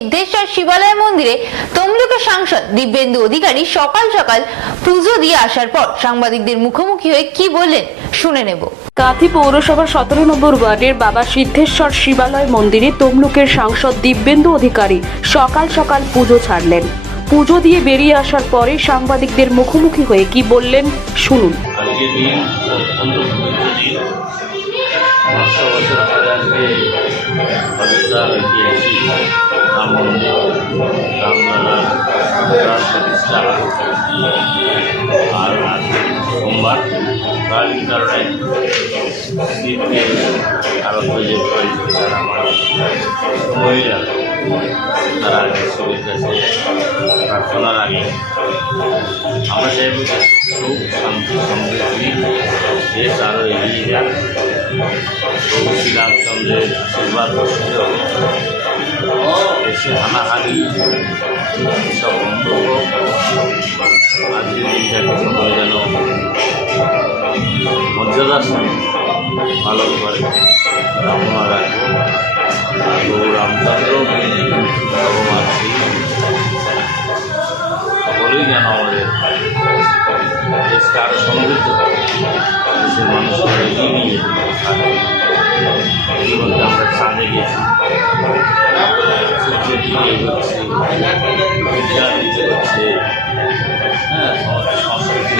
সিদ্ধেশ্বর শিবালয় মন্দিরে তমলুকের সাংসদ দিব্যেন্দু অধিকারী সকাল সকাল পুজো দিয়ে আসার পর সাংবাদিকদের মুখোমুখি হয়ে কি বললেন শুনে নেব। কাঁথি পৌরসভার 17 নম্বর ওয়ার্ডের বাবা সিদ্ধেশ্বর শিবালয় মন্দিরে তমলুকের সাংসদ দিব্যেন্দু অধিকারী সকাল সকাল পুজো ছাড়লেন। পুজো দিয়ে বেরিয়ে আসার পরে সাংবাদিকদের মুখোমুখি হয়ে কি বললেন শুনুন। আজকের দিন অত্যন্ত পবিত্র দিন। 500 বছর পরে আজকে অযোধ্যা ঐতিহাসিক রাম মন্দির রামলালার প্রতিষ্ঠা। আর আজকে সোমবার কালীন কারণে শীতকে আরো প্রয়োজন করেছে যারা আমার মহিলা তারা শরীর কাছে প্রার্থনার আগে আমরা চাইব সুখ শান্তি সমৃদ্ধি দেশ আরও এগিয়ে যাক। প্রভু শ্রীরামচন্দ্রের আশীর্বাদ বর্ষিত দেশে হানাহানি সব বন্ধ হোক। আজকের দিনটাকে সকলে যেন মর্যাদার সঙ্গে পালন করে কামনা রাখবো। প্রভু রামচন্দ্র ভগবান শ্রী সকলেই যেন আমাদের দেশকে আরও সমৃদ্ধ দেশের মানুষরা এগিয়ে নিয়ে থাকে। ইতিমধ্যে আমরা চাঁদে গেছি, সূর্যের দিকে এগোচ্ছে, বিদ্যার দিকে হচ্ছে, সমস্ত সংস্কৃতি